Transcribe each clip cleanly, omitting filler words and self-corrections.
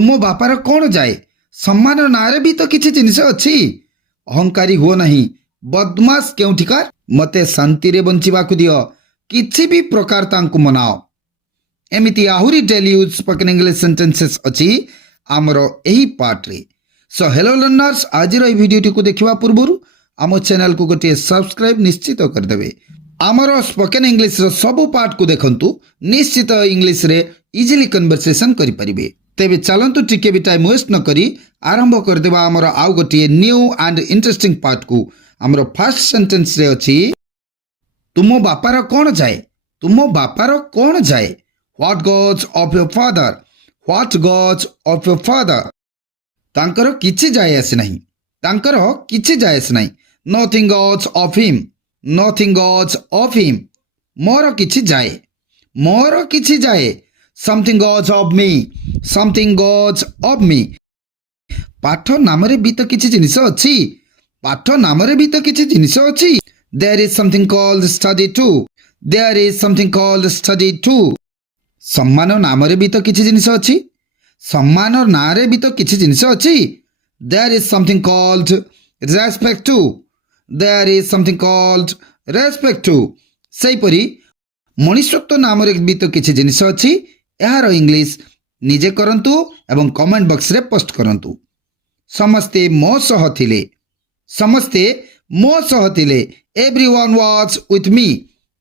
तुम बापार कौन जाए सम्मान नारे भी तो किसी जिनिस अच्छी अहंकारी हुओ नहीं बदमाश केउठिकार मते शांति रे बंचिबाकु दियो किछि भी प्रकार तांकु मनाओ एमिति आहुरी daily use spoken English sentences अछि आमरो एही पार्ट रे सो हेलो लर्नर्स आज रो वीडियो को देखिबा पूर्वरु आम चैनल को गोटे सब्सक्राइब निश्चित कर देबे आमरो स्पोकन इंग्लिश रो सब पार्ट को देखंतु निश्चित इंग्लिश रे इजीली कन्वर्सेशन करि परिबे तेबे चलंतु टिके भी टाइम वेस्ट न करी आरंभ कर देबा आमरो आउ गोटे न्यू एंड इंटरेस्टिंग पार्ट को आमरो फर्स्ट सेंटेंस रे अछि तुमो बापार कोन जाए तुमो बापार कोन जाए What goes of your father? What goes of your father? तांकर किछि जाए आसे नहीं तांकर किछि जाए आसे नहीं Nothing goes of him. Nothing goes of him. मोर किछि जाए Something goes of me. Something goes of me. पाठ नामरे भी तो किछि जिनिस अछि पाठ नामरे भी तो किछि जिनिस अछि There is something called study too. There is something called study too. सम्मान नामरे भी तो किछि जिनिस अछि सम्मान नारे भी तो किछि जिनिस अछि There is something called respect too. There is something called respect too. सेहि परि मनुष्यत्व नामरे भी तो किछि जिनिस अछि एहार इंग्लिश निजे करंतु एवं कमेंट बॉक्स रे पोस्ट करंतु समस्ते मो सह थिले समस्ते मो सह थिले Everyone was with me.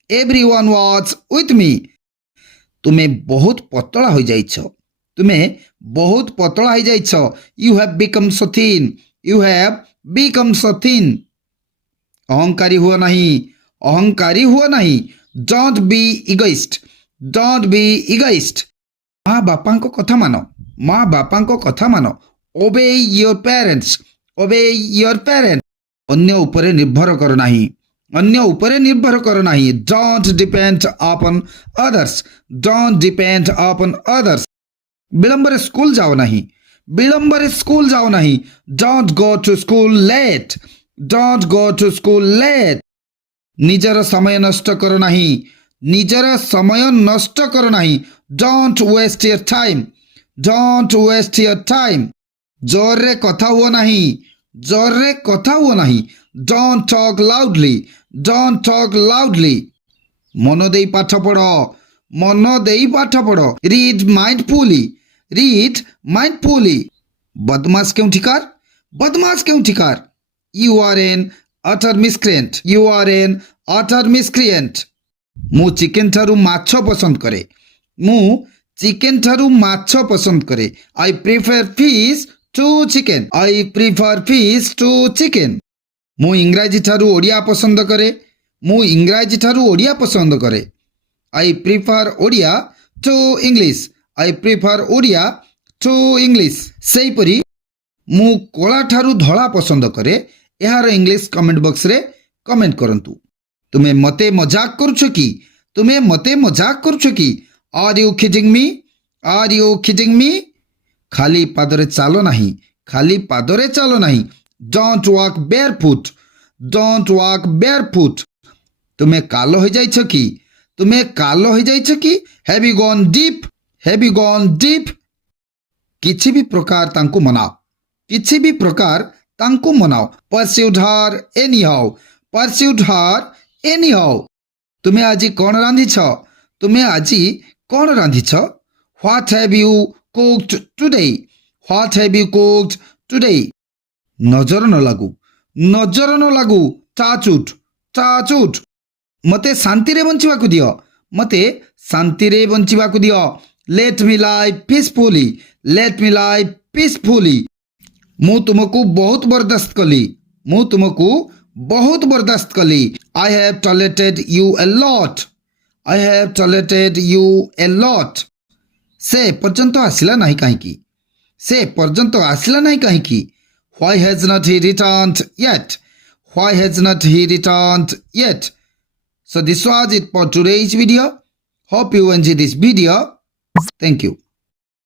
Everyone was with me. तुम्हें बहुत पतला हो जाइछो तुम्हें बहुत पतला हो जाइछो You have become so thin. You have become so thin. अहंकारी हुआ नहीं Don't be egoist. Don't be egoist. माँ बापांको कथा मानो Obey your parents. Obey your parents. अन्य उपरे निर्भर करो नहीं Don't depend upon others. Don't depend upon others. विलंबरे स्कूल जाओ नहीं Don't go to school late. Don't go to school late. निजर समय नष्ट करो नहीं Don't waste your time. Don't waste your time. जोर रे कथा हुओ नहीं Don't talk loudly. Don't talk loudly. मन देई पाठ पढ़ो Read mindfully. Read mindfully. बदमाश क्यों You are an utter miscreant. You are an utter miscreant. मु चिकन ठारू माछ पसंद करे I prefer fish to chicken. I prefer fish to chicken. मु इंग्रजी ठारू ओडिया पसंद करे I prefer Odia to English. I prefer Odia to English. सेहि परि मु कोला ठारू धला पसंद करे एहार इंग्लिश कमेंट बॉक्स रे कमेंट करंतु तुमे मते मजाक करूछ की Are you kidding me? Are you kidding me? खाली पादरे चालो नहीं Don't walk barefoot. Don't walk barefoot. तुम्हें कालो हो जाइछ की Have you gone deep? Have you gone deep? किछि भी प्रकार तांकु मनाओ Pursued her anyhow. Pursued her anyhow. तुम्हें आजी कौन रांधिछ What have you cooked today? What have you cooked today? नजर न लागू चाचूट मते शांति रे बंचिबाकु दियो Let me live peacefully. Let me live peacefully. मु तुमको बहुत बर्दाश्त कली I have tolerated you a lot. I have tolerated you a lot. से पर्यंत आसिला नहीं काहेकि Why has not he returned yet? Why has not he returned yet? So this was it for today's video. Hope you enjoyed this video. Thank you.